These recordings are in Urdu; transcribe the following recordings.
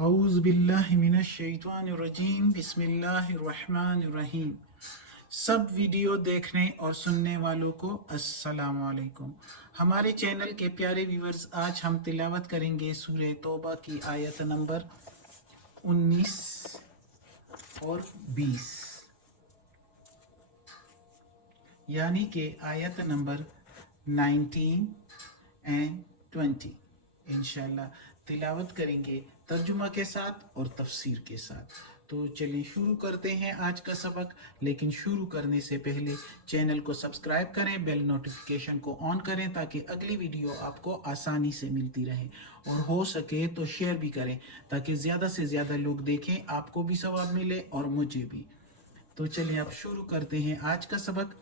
اعوذ باللہ من الشیطان الرجیم بسم اللہ الرحمن الرحیم۔ سب ویڈیو دیکھنے اور سننے والوں کو السلام علیکم۔ ہمارے چینل کے پیارے ویورز، آج ہم تلاوت کریں گے سورہ توبہ کی آیت نمبر 19 اور 20، یعنی کہ آیت نمبر 19 اینڈ 20 انشاءاللہ تلاوت کریں گے ترجمہ کے ساتھ اور تفسیر کے ساتھ۔ تو چلیں شروع کرتے ہیں آج کا سبق، لیکن شروع کرنے سے پہلے چینل کو سبسکرائب کریں، بیل نوٹیفیکیشن کو آن کریں تاکہ اگلی ویڈیو آپ کو آسانی سے ملتی رہے، اور ہو سکے تو شیئر بھی کریں تاکہ زیادہ سے زیادہ لوگ دیکھیں، آپ کو بھی ثواب ملے اور مجھے بھی۔ تو چلیں اب شروع کرتے ہیں آج کا سبق۔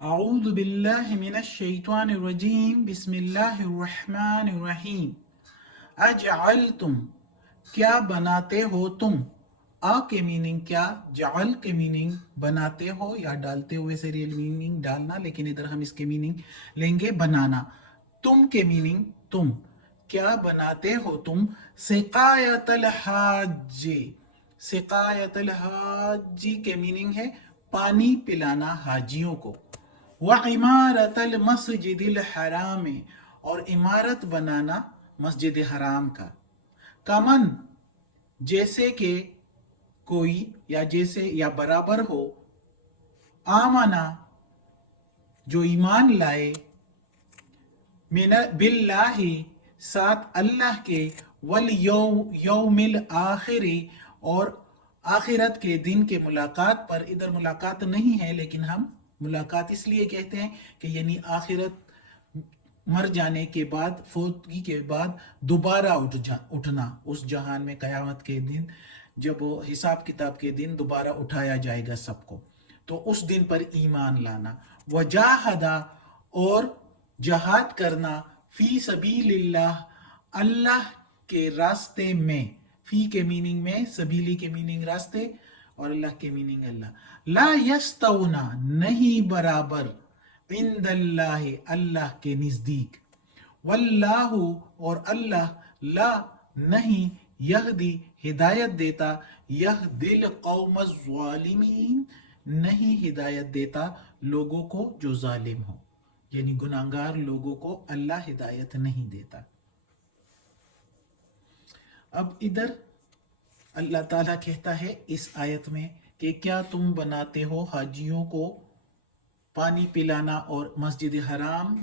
اعوذ باللہ من الشیطان الرجیم بسم اللہ الرحمن الرحیم۔ اجعلتم کیا بناتے ہو تم، آ کے میننگ کیا، جعل کے میننگ بناتے ہو یا ڈالتے ہوئے سے ریل میننگ ڈالنا، لیکن ادھر ہم اس کے میننگ لیں گے بنانا۔ تم کے میننگ تم، کیا بناتے ہو تم، سقایت الحاج، سقایت الحاج کے میننگ ہے پانی پلانا حاجیوں کو، وعمارت المسجد الحرام، اور عمارت بنانا مسجد حرام کا، کمن جیسے کہ کوئی یا جیسے یا برابر ہو، آمنا جو ایمان لائے، من باللہ ساتھ اللہ کے، والیوم الآخر اور آخرت کے دن کے ملاقات پر۔ ادھر ملاقات نہیں ہے لیکن ہم ملاقات اس لیے کہتے ہیں کہ یعنی آخرت، مر جانے کے بعد، فوتگی کے بعد دوبارہ اٹھنا، اس جہان میں قیامت کے دن جب وہ حساب کتاب کے دن دوبارہ اٹھایا جائے گا سب کو، تو اس دن پر ایمان لانا۔ وجاہدہ اور جہاد کرنا، فی سبیل اللہ اللہ کے راستے میں، فی کے میننگ میں، سبیلی کے میننگ راستے اور اللہ کے میننگ اللہ۔ لا یستونا نہیں برابر، عند اللہ اللہ کے نزدیک، واللہ اور اللہ، لا نہیں، یہدی ہدایت دیتا، یہدی القوم الظالمین نہیں ہدایت دیتا لوگوں کو جو ظالم ہو، یعنی گناہگار لوگوں کو اللہ ہدایت نہیں دیتا۔ اب ادھر اللہ تعالیٰ کہتا ہے اس آیت میں کہ کیا تم بناتے ہو حاجیوں کو پانی پلانا اور مسجد حرام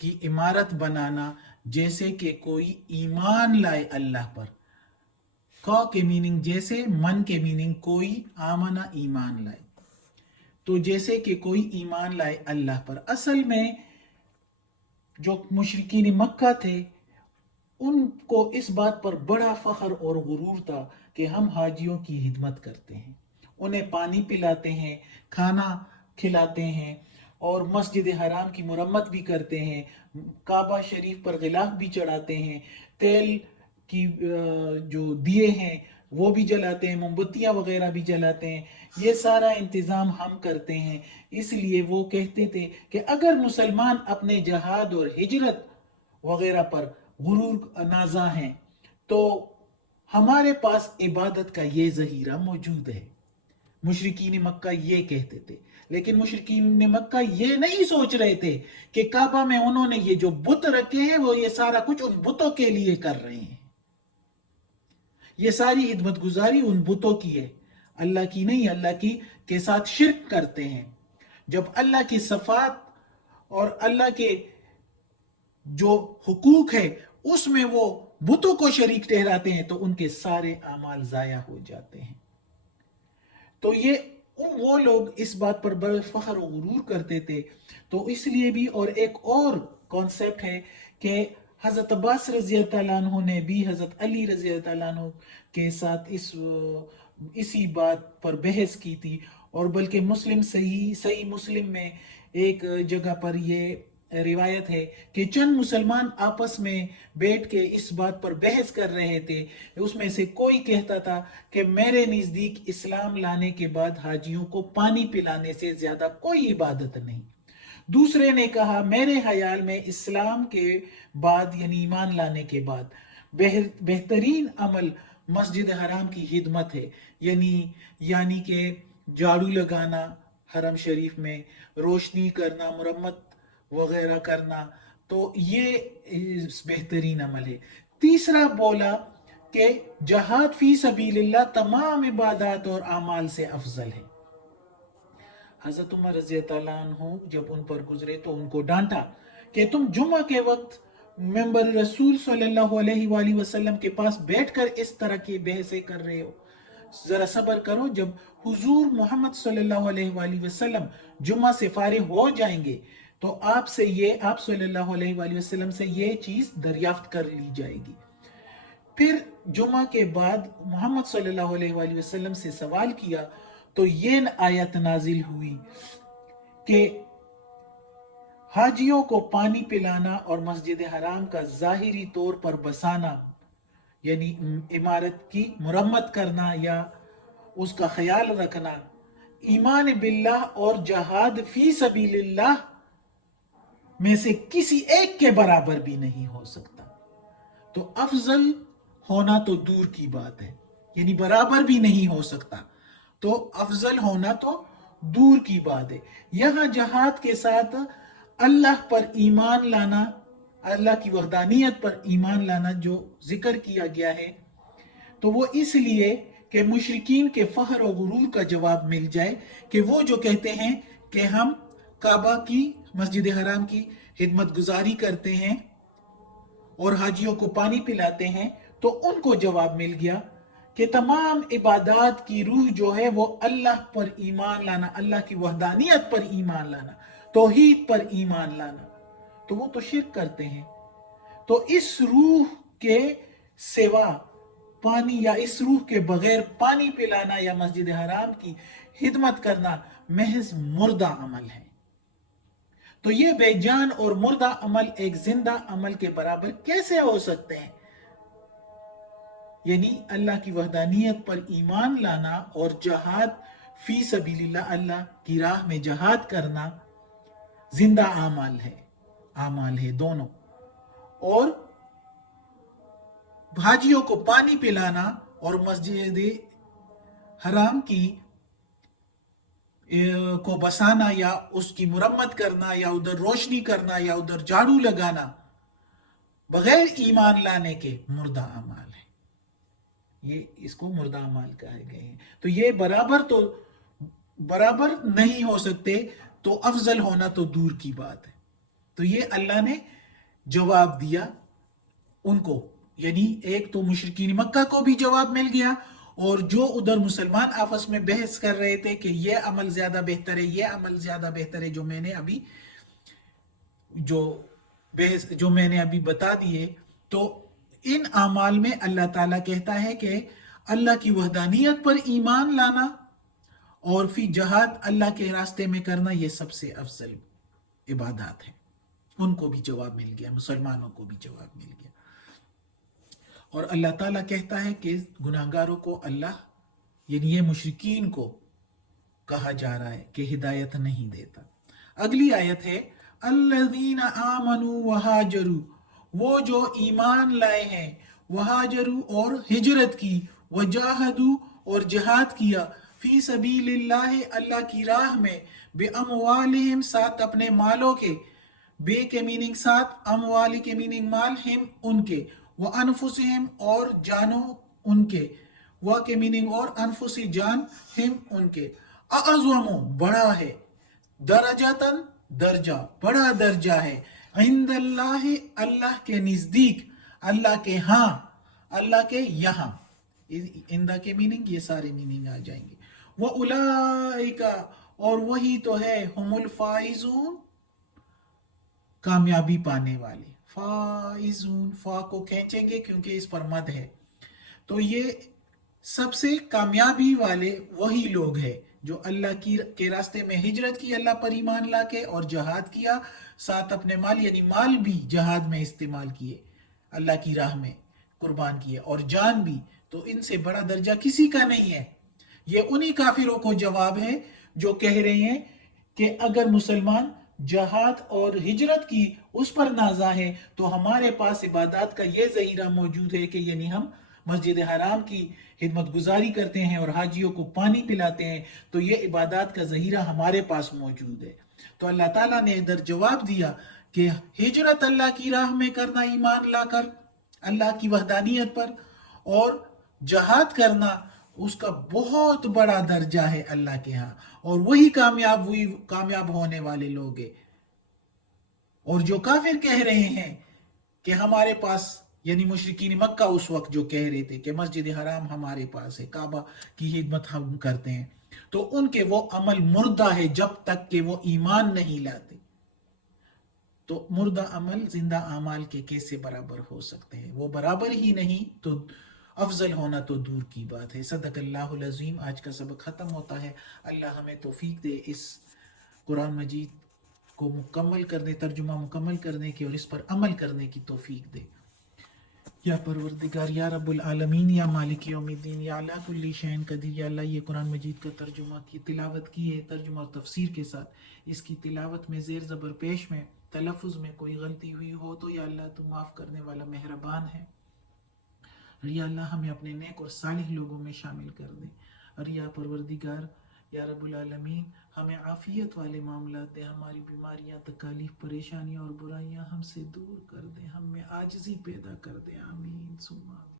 کی عمارت بنانا جیسے کہ کوئی ایمان لائے اللہ پر۔ کا کے میننگ جیسے، من کے میننگ کوئی، آمنا ایمان لائے، تو جیسے کہ کوئی ایمان لائے اللہ پر۔ اصل میں جو مشرکین مکہ تھے ان کو اس بات پر بڑا فخر اور غرور تھا کہ ہم حاجیوں کی خدمت کرتے ہیں، انہیں پانی پلاتے ہیں، کھانا کھلاتے ہیں، اور مسجد حرام کی مرمت بھی کرتے ہیں، کعبہ شریف پر غلاف بھی چڑھاتے ہیں، تیل کی جو دیے ہیں وہ بھی جلاتے ہیں، موم بتیاں وغیرہ بھی جلاتے ہیں، یہ سارا انتظام ہم کرتے ہیں۔ اس لیے وہ کہتے تھے کہ اگر مسلمان اپنے جہاد اور ہجرت وغیرہ پر غرور نازاں ہیں تو ہمارے پاس عبادت کا یہ ذخیرہ موجود ہے۔ مشرکین مکہ یہ کہتے تھے، لیکن مشرکین مکہ یہ نہیں سوچ رہے تھے کہ کعبہ میں انہوں نے یہ جو بت رکھے ہیں وہ یہ سارا کچھ ان بتوں کے لیے کر رہے ہیں، یہ ساری خدمت گزاری ان بتوں کی ہے، اللہ کی نہیں، اللہ کی کے ساتھ شرک کرتے ہیں۔ جب اللہ کی صفات اور اللہ کے جو حقوق ہے اس میں وہ بتوں کو شریک ٹھہراتے ہیں تو ان کے سارے اعمال ضائع ہو جاتے ہیں۔ تو یہ وہ لوگ اس بات پر بڑے فخر و غرور کرتے تھے، تو اس لیے بھی۔ اور ایک اور کانسیپٹ ہے کہ حضرت عباس رضی اللہ عنہ نے بھی حضرت علی رضی اللہ عنہ کے ساتھ اسی بات پر بحث کی تھی، اور بلکہ مسلم صحیح مسلم میں ایک جگہ پر یہ روایت ہے کہ چند مسلمان آپس میں بیٹھ کے اس بات پر بحث کر رہے تھے، اس میں سے کوئی کہتا تھا کہ میرے نزدیک اسلام لانے کے بعد حاجیوں کو پانی پلانے سے زیادہ کوئی عبادت نہیں۔ دوسرے نے کہا میرے خیال میں اسلام کے بعد، یعنی ایمان لانے کے بعد، بہترین عمل مسجد حرام کی خدمت ہے، یعنی کہ جھاڑو لگانا حرم شریف میں، روشنی کرنا، مرمت وغیرہ کرنا، تو یہ بہترین عمل ہے۔ تیسرا بولا کہ جہاد فی سبیل اللہ تمام عبادات اور اعمال سے افضل ہے۔ حضرت عمر رضی اللہ عنہ جب ان پر گزرے تو ان کو ڈانٹا کہ تم جمعہ کے وقت ممبر رسول صلی اللہ علیہ وآلہ وسلم کے پاس بیٹھ کر اس طرح کی بحثیں کر رہے ہو، ذرا صبر کرو، جب حضور محمد صلی اللہ علیہ وآلہ وسلم جمعہ سے فارغ ہو جائیں گے تو آپ صلی اللہ علیہ وآلہ وسلم سے یہ چیز دریافت کر لی جائے گی۔ پھر جمعہ کے بعد محمد صلی اللہ علیہ وآلہ وسلم سے سوال کیا تو یہ آیت نازل ہوئی کہ حاجیوں کو پانی پلانا اور مسجد حرام کا ظاہری طور پر بسانا، یعنی عمارت کی مرمت کرنا یا اس کا خیال رکھنا، ایمان باللہ اور جہاد فی سبیل اللہ میں سے کسی ایک کے برابر بھی نہیں ہو سکتا۔ تو افضل ہونا تو دور کی بات ہے، یعنی برابر بھی نہیں ہو سکتا، تو افضل ہونا تو دور کی بات ہے۔ یہاں جہاد کے ساتھ اللہ پر ایمان لانا، اللہ کی وحدانیت پر ایمان لانا جو ذکر کیا گیا ہے، تو وہ اس لیے کہ مشرکین کے فخر و غرور کا جواب مل جائے کہ وہ جو کہتے ہیں کہ ہم کعبہ کی، مسجد حرام کی خدمت گزاری کرتے ہیں اور حاجیوں کو پانی پلاتے ہیں، تو ان کو جواب مل گیا کہ تمام عبادات کی روح جو ہے وہ اللہ پر ایمان لانا، اللہ کی وحدانیت پر ایمان لانا، توحید پر ایمان لانا، تو وہ تو شرک کرتے ہیں۔ تو اس روح کے سوا پانی، یا اس روح کے بغیر پانی پلانا یا مسجد حرام کی خدمت کرنا محض مردہ عمل ہے۔ تو یہ بے جان اور مردہ عمل ایک زندہ عمل کے برابر کیسے ہو سکتے ہیں؟ یعنی اللہ کی وحدانیت پر ایمان لانا اور جہاد فی سبیل اللہ، اللہ کی راہ میں جہاد کرنا زندہ اعمال ہے دونوں، اور حاجیوں کو پانی پلانا اور مسجد حرام کی کو بسانا یا اس کی مرمت کرنا یا ادھر روشنی کرنا یا ادھر جھاڑو لگانا بغیر ایمان لانے کے مردہ اعمال ہے۔ یہ اس کو مردہ اعمال کہے گئے ہیں۔ تو یہ برابر نہیں ہو سکتے، تو افضل ہونا تو دور کی بات ہے۔ تو یہ اللہ نے جواب دیا ان کو، یعنی ایک تو مشرکین مکہ کو بھی جواب مل گیا، اور جو ادھر مسلمان آپس میں بحث کر رہے تھے کہ یہ عمل زیادہ بہتر ہے، یہ عمل زیادہ بہتر ہے، جو میں نے ابھی بتا دیے، تو ان اعمال میں اللہ تعالیٰ کہتا ہے کہ اللہ کی وحدانیت پر ایمان لانا اور فی جہاد اللہ کے راستے میں کرنا یہ سب سے افضل عبادات ہے۔ ان کو بھی جواب مل گیا، مسلمانوں کو بھی جواب مل گیا۔ اور اللہ تعالیٰ کہتا ہے کہ گناہگاروں کو اللہ، یعنی یہ مشرکین کو کہا جا رہا ہے کہ ہدایت نہیں دیتا۔ اگلی آیت ہے الذین آمنوا وہاجروا، وہ جو ایمان لائے ہیں، وہاجروا اور ہجرت کی، وجاہدوا اور جہاد کیا، فی سبیل اللہ اللہ کی راہ میں، باموالہم ساتھ اپنے مالوں کے، بے کے میننگ ساتھ، اموالی کے میننگ مال، ہم ان کے، وانفسہم اور جانوں ان کے، وا کے میننگ اور، انفسی جان، ہم ان کے، اعظم بڑا ہے، درجاتن درجہ بڑا درجہ ہے، عند اللہ اللہ کے نزدیک، اللہ کے ہاں، اللہ کے یہاں، عند کے میننگ یہ سارے میننگ آ جائیں گے۔ وَأُولَئِكَ اور وہی تو ہے، ہم الفائزون کامیابی پانے والے، فائزون فا کو کھینچیں گے کیونکہ اس پر مد ہے، تو یہ سب سے کامیابی والے وہی لوگ ہیں جو اللہ کے راستے میں ہجرت کی، اللہ پر ایمان لا کے، اور جہاد کیا، ساتھ اپنے مال، یعنی مال بھی جہاد میں استعمال کیے، اللہ کی راہ میں قربان کیے، اور جان بھی، تو ان سے بڑا درجہ کسی کا نہیں ہے۔ یہ انہی کافروں کو جواب ہے جو کہہ رہے ہیں کہ اگر مسلمان جہاد اور ہجرت کی اس پر نازا ہے، تو ہمارے پاس عبادات کا یہ ذخیرہ موجود ہے کہ یعنی ہم مسجد حرام کی خدمت گزاری کرتے ہیں اور حاجیوں کو پانی پلاتے ہیں، تو یہ عبادات کا ذخیرہ ہمارے پاس موجود ہے۔ تو اللہ تعالیٰ نے ادھر جواب دیا کہ ہجرت اللہ کی راہ میں کرنا ایمان لا کر اللہ کی وحدانیت پر، اور جہاد کرنا اس کا بہت بڑا درجہ ہے اللہ کے ہاں، اور وہی کامیاب ہونے والے لوگ ہیں۔ اور جو کافر کہہ رہے ہیں کہ ہمارے پاس، یعنی مشرکین مکہ اس وقت جو کہہ رہے تھے کہ مسجد حرام ہمارے پاس ہے، کعبہ کی خدمت ہم کرتے ہیں، تو ان کے وہ عمل مردہ ہے جب تک کہ وہ ایمان نہیں لاتے۔ تو مردہ عمل زندہ اعمال کے کیسے برابر ہو سکتے ہیں؟ وہ برابر ہی نہیں تو افضل ہونا تو دور کی بات ہے۔ صدق اللہ العظیم۔ آج کا سبق ختم ہوتا ہے۔ اللہ ہمیں توفیق دے اس قرآن مجید کو مکمل کرنے، ترجمہ مکمل کرنے کی، اور اس پر عمل کرنے کی توفیق دے۔ یا پروردگار، یا رب العالمین، یا مالک یوم الدین، یا اللہ کل شین قدیر، یا اللہ یہ قرآن مجید کا ترجمہ کی تلاوت کی ہے، ترجمہ اور تفسیر کے ساتھ، اس کی تلاوت میں زیر زبر پیش میں تلفظ میں کوئی غلطی ہوئی ہو تو یا اللہ تو معاف کرنے والا مہربان ہے۔ اور یا اللہ ہمیں اپنے نیک اور صالح لوگوں میں شامل کر دے۔ اور یا پروردگار، یا رب العالمین، ہمیں عافیت والے معاملات دے، ہماری بیماریاں، تکالیف، پریشانیاں اور برائیاں ہم سے دور کر دے، ہم میں عاجزی پیدا کر دے۔ آمین ثم آمین۔